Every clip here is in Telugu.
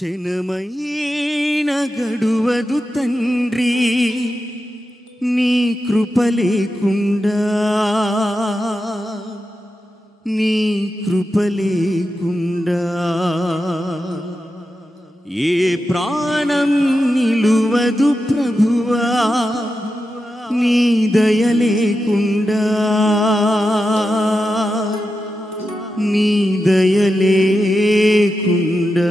క్షణమైన గడువదు తండ్రి నీ కృప లేకుండా, నీ కృప లేకుండా ఏ ప్రాణం నిలువదు ప్రభువా, నీ దయ లేకుండా, నీ దయ లేకుండా.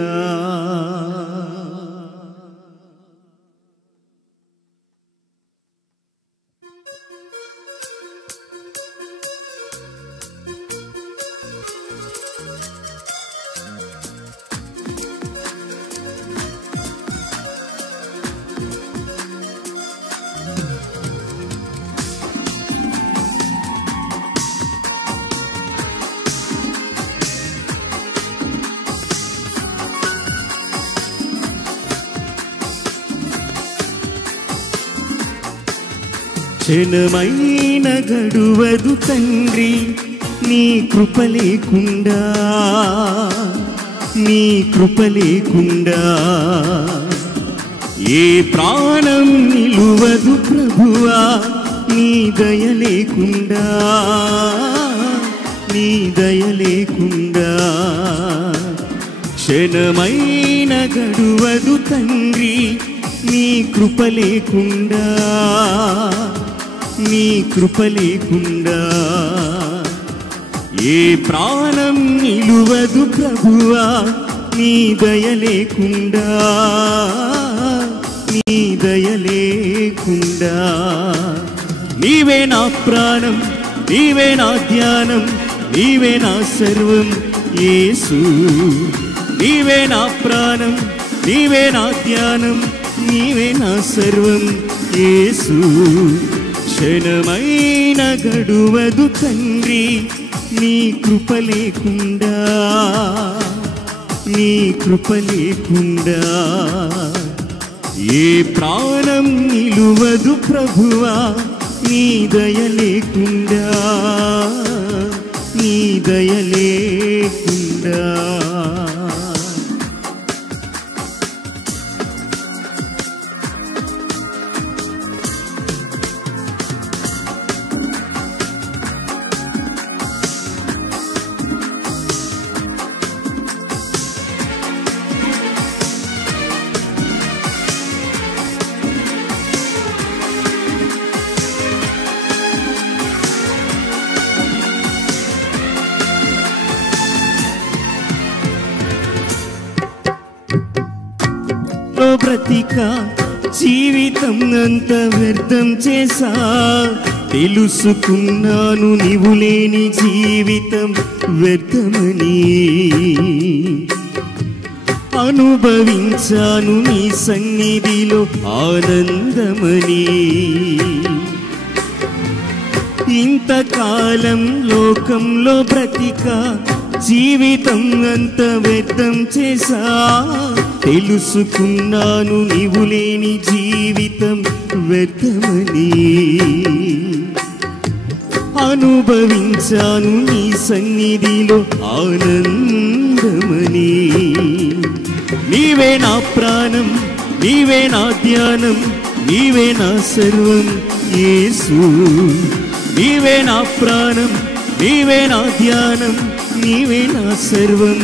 క్షణమైన గడువదు తండ్రి నీ కృప లేకుండా, నీ కృప లేకుండా ఏ ప్రాణం నిలువదు ప్రభువా, నీ దయ లేకుండా, నీ దయ లేకుండా. క్షణమైన గడువదు తండ్రి నీ కృప లేకుండా, నీ కృప లేకుండా ఏ ప్రాణం నిలువదు ప్రభువా, నీ దయ లేకుండా, నీ దయ లేకుండా. నీవే నా ప్రాణం, నీవే నా ధ్యానం, నీవే నా సర్వం యేసు. నీవే నా ప్రాణం, నీవే నా ధ్యానం, నీవే నా సర్వం యేసు. క్షణమైన గడువదు తండ్రి నీ కృప లేకుండా, నీ కృప లేకుండా ఏ ప్రాణం నిలువదు ప్రభువా, నీ దయ లేకుండా, నీ దయ లేకుండా. బ్రతిక జీవితం అంత వ్యర్థం చేసా, తెలుసుకున్నాను నీవు లేని జీవితం వ్యర్థమని. అనుభవించాను నీ సన్నిధిలో ఆనందమని. ఇంతకాలం లోకంలో బ్రతిక జీవితం అంత వ్యర్థం చేసా, తెలుసుకున్నాను నీవు లేని జీవితం వ్యర్థమని. అనుభవించాను నీ సన్నిధిలో ఆనందమని. నీవే నా ప్రాణం, నీవే నా ధ్యానం, నీవే నా సర్వం యేసు. నీవే నా ప్రాణం, నీవే నా ధ్యానం, నీవే నా సర్వం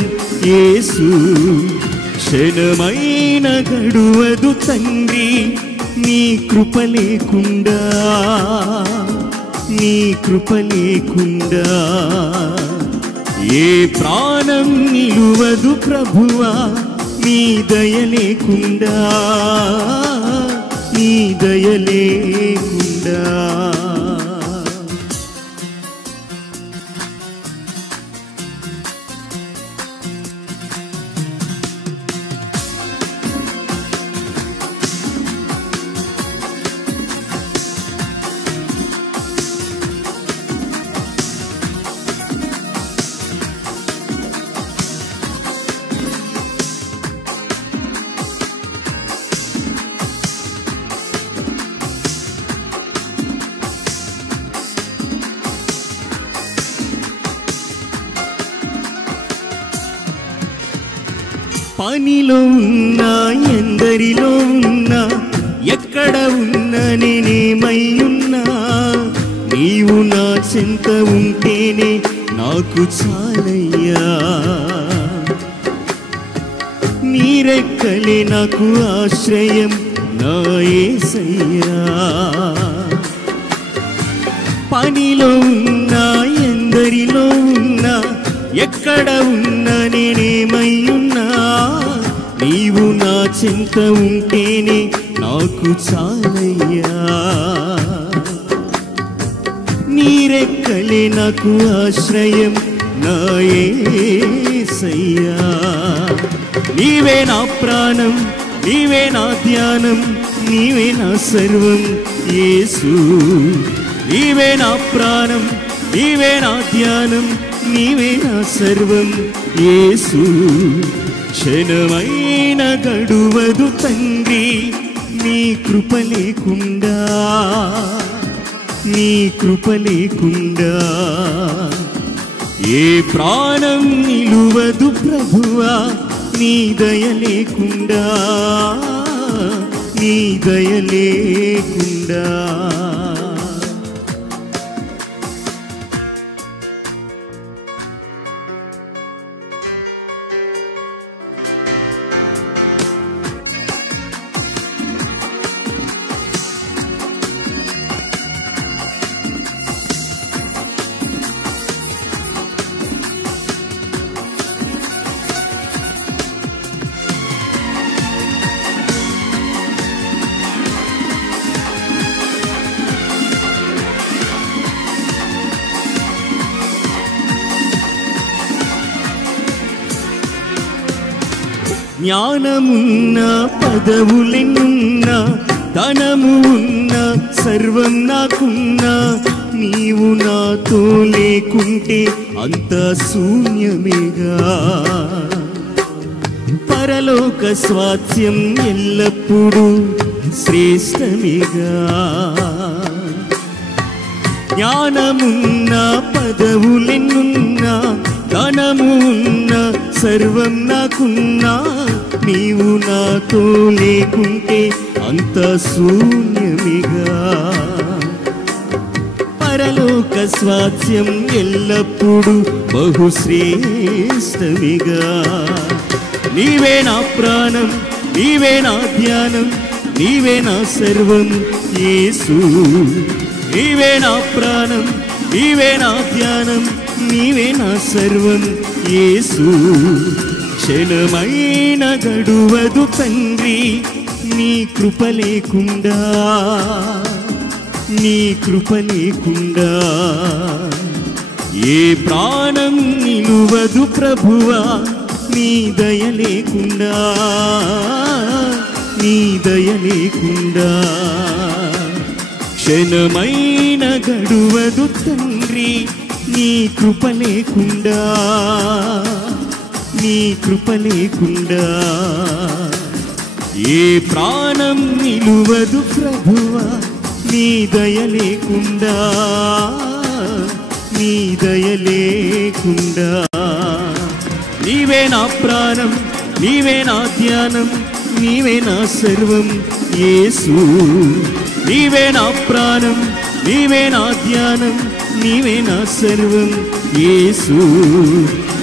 యేసు. క్షణమైన గడువదు తండ్రి నీ కృప లేకుండా, నీ కృప లేకుండా ఏ ప్రాణం నిలువదు ప్రభువా, నీ దయ లేకుండా, నీ దయ లేకుండా. పనిలో ఉన్నా ఎందరిలో ఉన్నా ఎక్కడ ఉన్నా నేనేమై ఉన్నా నీవు నా చెంత ఉంటేనే నాకు చాలయ్యా. నీరెక్కలే నాకు ఆశ్రయం నా యేసయ్యా. పనిలో ఉన్నా ఎందరిలో ఉన్నా ఎక్కడ ఉన్నా నేనేమై ఉన్నా నీవు నా చెంత ఉంటేనే నాకు చాలయ్యా. నీరెక్కలే నాకు ఆశ్రయం నా యేసయ్యా. నీవే నా ప్రాణం, నీవే నా ధ్యానం, నీవే నా సర్వం యేసు. నీవే నా ప్రాణం, నీవే నా ధ్యానం, నీవే నా సర్వం యేసు. క్షణమైన గడువదు తండ్రి నీ కృప లేకుండా, నీ కృప లేకుండా. ఏ ప్రాణం నిలువదు ప్రభువా నీ దయ లేకుండా, నీ దయ లేకుండా. జ్ఞానమున్నా పదవులెన్నున్నా ధనము ఉన్నా సర్వం నాకున్నా నీవు నాతో లేకుంటే అంత శూన్యమేగా. పరలోక స్వాస్థ్యం ఎల్లప్పుడూ శ్రేష్టమేగా. జ్ఞానమున్నా పదవులెన్నున్నా ధనము ఉన్నా సర్వం నాకున్నా నీవు నాతో లేకుంటే అంత శూన్యమిగా. పరలోక స్వాస్థ్యం ఎల్లప్పుడూ బహుశ్రేష్టమిగా. నీవే నా ప్రాణం, నీవే నా ధ్యానం, నీవే నా సర్వం యేసు. నీవే నా ప్రాణం, నీవే నా ధ్యానం, నీవే నా సర్వం యేసు. క్షణమైన గడువదు తండ్రి నీ కృప లేకుండా, నీ కృప లేకుండా. ఏ ప్రాణం నిలువదు ప్రభువా నీ దయ లేకుండా, నీ దయ లేకుండా. క్షణమైన గడువదు తండ్రి నీ కృప లేకుండా, నీ కృప లేకుండా. ఏ ప్రాణం నిలువదు ప్రభువా నీ దయ లేకుండా, నీ దయ లేకుండా. నీవే నా ప్రాణం, నీవే నా ధ్యానం, నీవే నా సర్వం యేసు. నీవే నా ప్రాణం, నీవే నా ధ్యానం, నీవే నా సర్వం యేసు.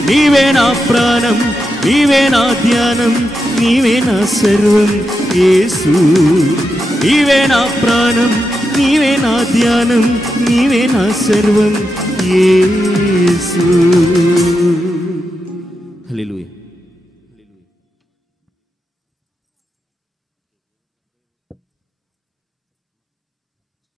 నీవే నా ప్రాణం, నీవే నా ధ్యానం, నీవే నా సర్వం యేసు. నీవే నా ప్రాణం, నీవే నా ధ్యానం, నీవే నా సర్వం యేసు. హల్లెలూయా.